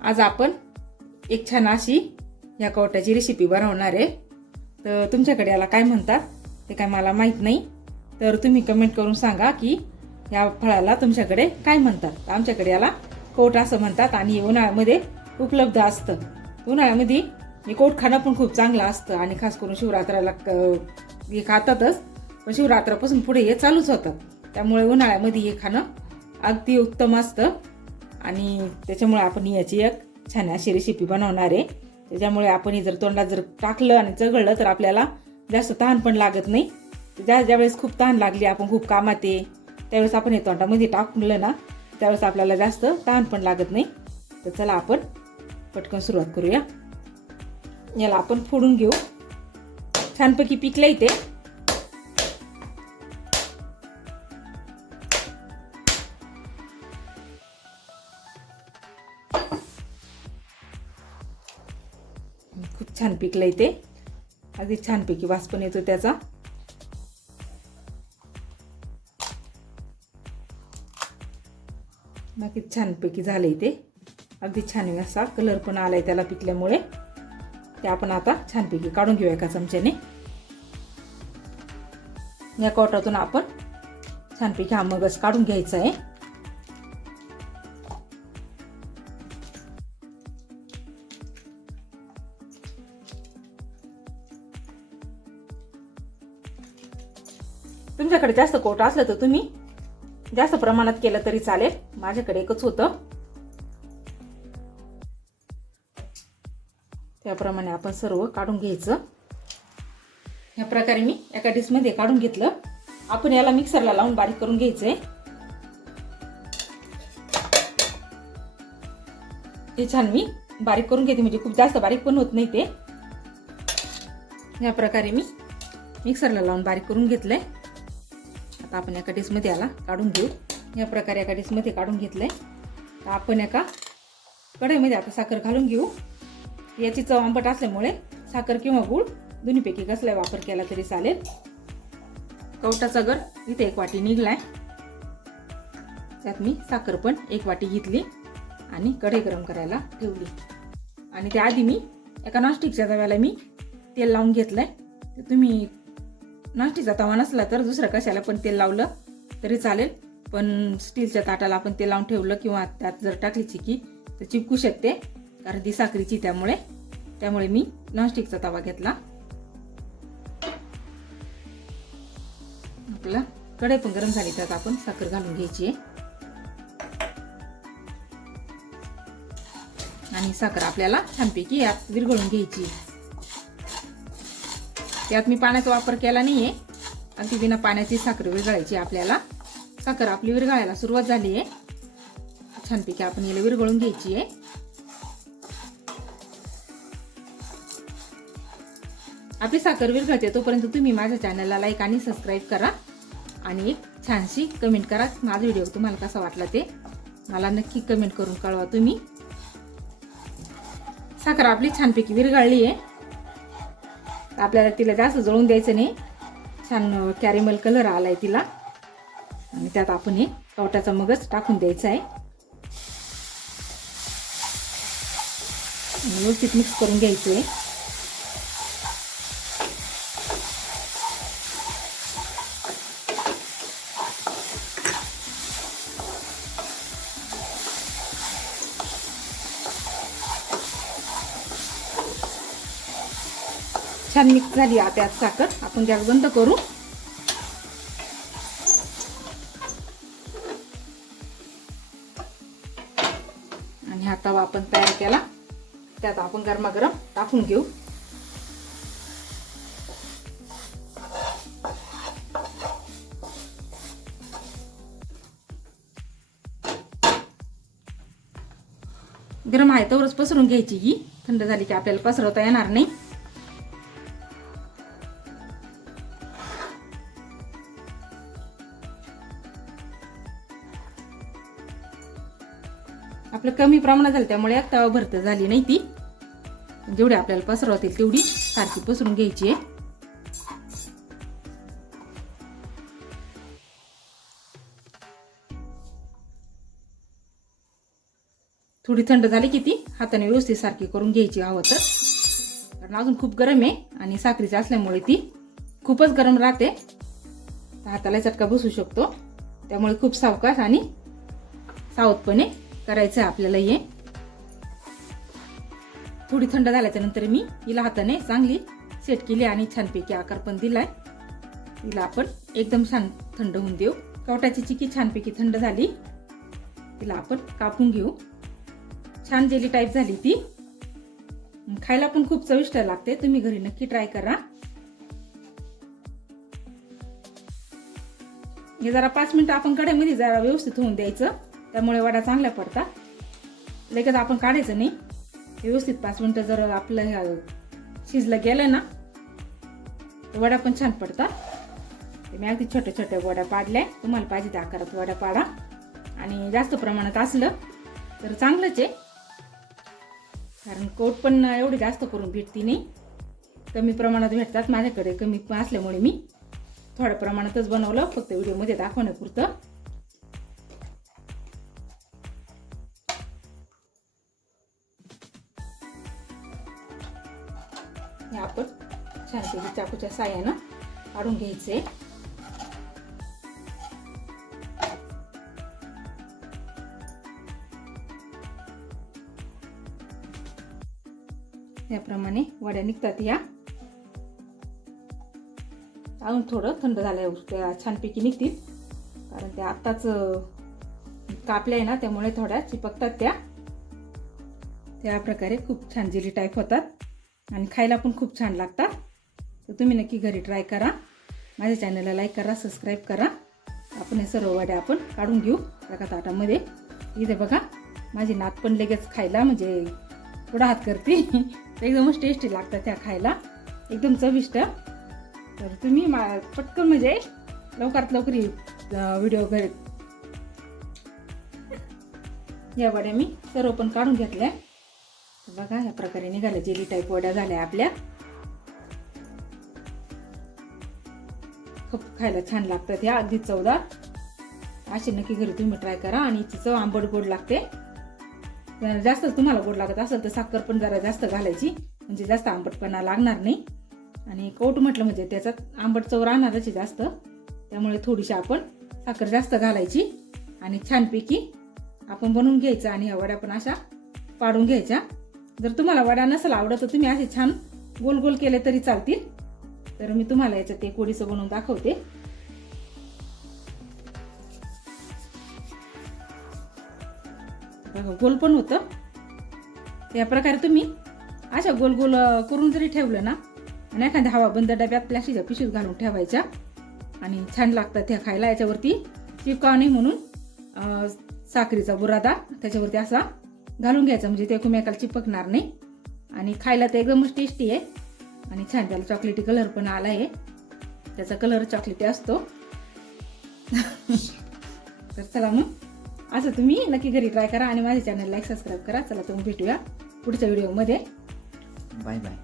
आज आपण एक छान अशी या कवटाची रेसिपी बनवणार आहे। तर तुमच्याकडे याला काय म्हणतात ते काय मला माहित नाही, तर तुम्ही कमेंट करून सांगा की या फळाला तुमच्याकडे काय म्हणतात। आमच्याकडे याला कवट असं म्हणतात आणि उन्हाळ्यामध्ये उपलब्ध असतं। उन्हाळ्यामध्ये हे कवट खाणं पण खूप चांगलं असतं आणि खास करून शिवरात्रीला हे खातातच, पण शिवरात्रापासून पुढे हे चालूच होतात। त्यामुळे उन्हाळ्यामध्ये हे खाणं अगदी उत्तम असतं आणि त्याच्यामुळे आपण याची एक छान अशी रेसिपी बनवणार आहे। त्याच्यामुळे आपण जर तोंडात जर टाकलं आणि चघळलं तर आपल्याला जास्त तहान पण लागत नाही। ज्यावेळेस खूप तहान लागली, आपण खूप कामात आहे, त्यावेळेस आपण हे तोंडामध्ये टाकलं ना, त्यावेळेस आपल्याला जास्त तहान पण लागत नाही। तर चला आपण पटकन सुरुवात करूया। याला आपण फोडून घेऊ। छानपैकी पिकलंय ते। खूप छान पिकलंय ते, अगदी छानपैकी वास पण येतो त्याचा। बाकी छानपैकी झालंय ते, अगदी छान असा कलर पण आलाय त्याला पिकल्यामुळे। ते आपण आता छानपैकी काढून घेऊया एका चमच्याने। या कवटातून आपण छानपैकी हा मगज काढून घ्यायचा आहे। तुमच्याकडे जास्त कवट असलं तर तुम्ही जास्त प्रमाणात केलं तरी चालेल। माझ्याकडे एकच होतं, त्याप्रमाणे आपण सर्व काढून घ्यायचं। या प्रकारे मी एका डिशमध्ये काढून घेतलं। आपण याला मिक्सरला लावून बारीक करून घ्यायचंय। हे छान मी बारीक करून घेते, म्हणजे खूप जास्त बारीक पण होत नाही ते। या प्रकारे मी मिक्सरला लावून बारीक करून घेतलंय। आता आपण एका डिशमध्ये याला काढून घेऊ। या प्रकारे एका डिशमध्ये काढून घेतलंय। तर आपण एका कढईमध्ये आता साखर घालून घेऊ। याची चव आंबट असल्यामुळे साखर किंवा गूळ दोन्हीपैकी कसला वापर केला तरी चालेल। कवटाचा गर इथे 1 वाटी निघलाय, त्यात मी साखर पण 1 वाटी घेतली आणि कढई गरम करायला ठेवली। आणि त्याआधी मी एका नॉनस्टिकच्या तव्याला मी तेल लावून घेतलंय। तर तुम्ही नॉनस्टिकचा तवा नसला तर दुसरा कशाला पण तेल लावलं तरी चालेल, पण स्टीलच्या ताटाला आपण तेल लावून ठेवलं किंवा त्यात जर टाकली चिकी तर चिपकू शकते, कारण ती साखरेची त्यामुळे मी नॉनस्टिकचा तवा घेतला। आपला कढई पण गरम झाली, त्यात आपण साखर घालून घ्यायची आहे आणि साखर आपल्याला छानपैकी यात विरघळून घ्यायची। त्यात मी पाण्याचा वापर केला नाहीये, अगदी बिना पाण्याची साखर विरघळायची आपल्याला। साखर आपली विरघळायला सुरुवात झाली आहे, छानपैकी आपण याला विरघळून घ्यायची आहे। आपली साखर विरघळते तोपर्यंत तुम्ही माझ्या चॅनलला लाईक आणि सबस्क्राईब करा आणि एक छानशी कमेंट करा। माझा व्हिडिओ तुम्हाला कसा वाटला ते मला नक्की कमेंट करून कळवा तुम्ही। साखर आपली छानपैकी विरघळली आहे। आपल्याला तिला जास्त जळून द्यायचं नाही, छान कॅरेमल कलर आलाय तिला। आणि त्यात आपण हे कवटाचा मगज टाकून द्यायचा आहे, व्यवस्थित मिक्स करून घ्यायचं आहे। छान मिक्स झाली आता यात साखर। आपण गॅस बंद करू। आणि हा तवा आपण तयार केला, त्यात आपण गरमागरम टाकून घेऊ। गरम आहे तोवरच पसरून घ्यायची, ही थंड झाली की आपल्याला पसरवता येणार नाही। आपलं कमी प्रमाणात झालं त्यामुळे एक तवा भरत झाली नाही ती। जेवढी आपल्याला पसरवतील तेवढी सारखी पसरून घ्यायची आहे। थोडी थंड झाली की ती हाताने व्यवस्थित सारखी करून घ्यायची हवं तर, कारण अजून खूप गरम आहे आणि साखरेची असल्यामुळे ती खूपच गरम राहते, हाताला चटका बसू शकतो. त्यामुळे खूप सावकाश आणि सावधपणे करायचं आपल्याला हे. थोडी थंड झाल्याच्या नंतर मी हिला हाताने चांगली सेट केली आणि छानपैकी आकार पण दिलाय. हिला आपण एकदम छान थंड होऊन देऊ. कवटाची चिक्की छानपैकी थंड झाली, तिला आपण कापून घेऊ. छान जेली टाईप झाली ती, खायला पण खूप चविष्ट लागते. तुम्ही घरी नक्की ट्राय करा. हे जरा 5 मिनिटं आपण कढईमध्ये जरा व्यवस्थित होऊन द्यायचं, त्यामुळे वडा चांगल्या पडतात. लगेच आपण काढायचं नाही, व्यवस्थित 5 मिनिटं जर आपलं शिजलं गेलं ना तर वडा पण छान पडतात. मी अगदी छोट्या छोट्या वड्या पाडल्या. तुम्हाला पाहिजे त्या आकारात वड्या पाडा आणि जास्त प्रमाणात असलं तर चांगलंच आहे, कारण कोट पण एवढी जास्त करून भेटती नाही, कमी प्रमाणात भेटतात. माझ्याकडे कमी असल्यामुळे मी थोड्या प्रमाणातच बनवलं, फक्त व्हिडिओमध्ये दाखवण्यापुरतं. हे आपण छानपैकी चाकूच्या साहाय्यानं काढून घ्यायचे. याप्रमाणे वड्या निघतात. या अजून थोडं थंड झाल्यावर त्या छानपैकी निघतील, कारण त्या आत्ताच कापल्या आहे ना, त्यामुळे थोड्या चिपकतात त्या प्रकारे खूप छान जेली टाईप होतात आणि खायला पण खूप छान लागतात. तर तुम्ही नक्की घरी ट्राय करा. माझ्या चॅनलला लाईक करा, सबस्क्राईब करा. आपण हे सर्व वड्या आपण काढून घेऊ एका ताटामध्ये. इथे बघा माझी नात पण लगेच खायला म्हणजे थोडा हात करते. एकदमच टेस्टी लागतात त्या खायला, एकदम चविष्ट. तर तुम्ही पटकन म्हणजे लवकरात लवकर व्हिडिओ घरी. या वड्या मी सर्व पण काढून घेतल्या. बघा या प्रकारे निघाल्या जेली टाईप वड्या झाल्या आपल्या. खूप खायला छान लागतात ह्या, अगदी चवदार. अशी नक्की घरी तुम्ही ट्राय करा. आणि हिची चव आंबट गोड लागते. जास्त तुम्हाला गोड लागत असेल तर साखर पण जरा जास्त घालायची, म्हणजे जास्त आंबटपणा लागणार नाही. आणि कौट म्हटलं म्हणजे त्याच्यात आंबट चव राहणारच आहे जास्त, त्यामुळे थोडीशी आपण साखर जास्त घालायची आणि छानपैकी आपण बनवून घ्यायचं. आणि ह्या वड्या पण अशा पाडून घ्यायच्या. जर तुम्हाला वडा नसेल आवडत तर तुम्ही असे छान गोल गोल केले तरी चालतील. तर मी तुम्हाला याच्यात एक वडीचं बनवून दाखवते. बघा गोल पण होतं. या प्रकारे तुम्ही अशा गोल गोल करून जरी ठेवलं ना, आणि एखाद्या हवा बंद डब्यात प्लास्टिकच्या पिशवीत घालून ठेवायच्या, आणि छान लागतात ह्या खायला. याच्यावरती चिपकाव नाही म्हणून साखरेचा बुरादा त्याच्यावरती असा घालून घ्यायचा, म्हणजे ते एकमेकाला चिपकणार नाही. आणि खायला ते एकदमच टेस्टी आहे. आणि छान त्याला चॉकलेटी कलर पण आला आहे, त्याचा कलर चॉकलेटी असतो. तर चला मग असं तुम्ही नक्की घरी ट्राय करा आणि माझ्या चॅनल लाईक सबस्क्राईब करा. चला तुम्ही भेटूया पुढच्या व्हिडिओमध्ये. Bye bye.